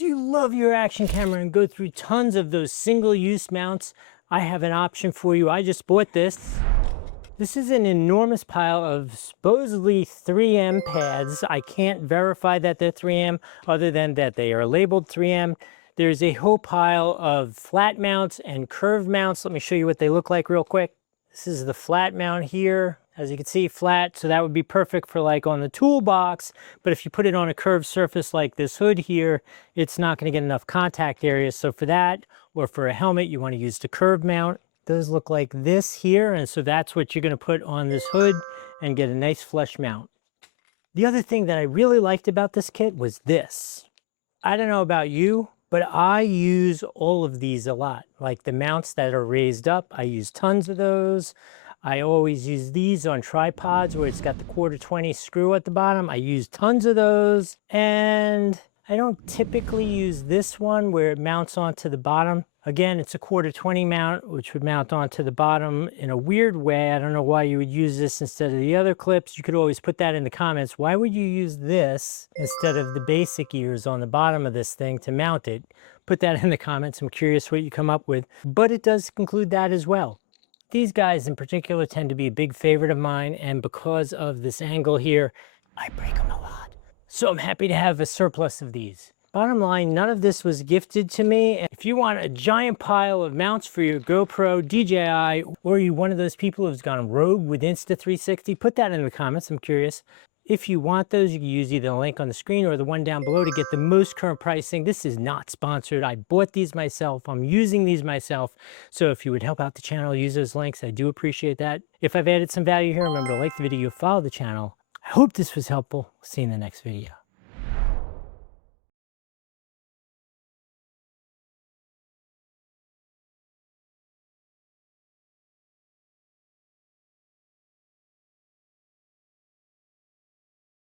Do you love your action camera and go through tons of those single-use mounts? I have an option for you. I just bought this. This is an enormous pile of supposedly 3M pads. I can't verify that they're 3M other than that they are labeled 3M. There's a whole pile of flat mounts and curved mounts. Let me show you what they look like real quick. This is the flat mount here. As you can see, flat, so that would be perfect for like on the toolbox. But if you put it on a curved surface like this hood here, it's not going to get enough contact area. So for that, or for a helmet, you want to use the curved mount. Those look like this here, and so that's what you're going to put on this hood and get a nice flush mount. The other thing that I really liked about this kit was this. I don't know about you, but I use all of these a lot. Like the mounts that are raised up, I use tons of those. I always use these on tripods where it's got the 1/4 screw at the bottom. I use tons of those. And I don't typically use this one where it mounts onto the bottom. Again, it's a 1/4 mount, which would mount onto the bottom in a weird way. I don't know why you would use this instead of the other clips. You could always put that in the comments. Why would you use this instead of the basic ears on the bottom of this thing to mount it? Put that in the comments. I'm curious what you come up with. But it does conclude that as well. These guys in particular tend to be a big favorite of mine, and because of this angle here, I break them a lot. So I'm happy to have a surplus of these. Bottom line, none of this was gifted to me. If you want a giant pile of mounts for your GoPro, DJI, or you're one of those people who's gone rogue with Insta360, put that in the comments, I'm curious. If you want those, you can use either the link on the screen or the one down below to get the most current pricing. This is not sponsored. I bought these myself. I'm using these myself. So if you would help out the channel, use those links. I do appreciate that. If I've added some value here, remember to like the video, follow the channel. I hope this was helpful. See you in the next video.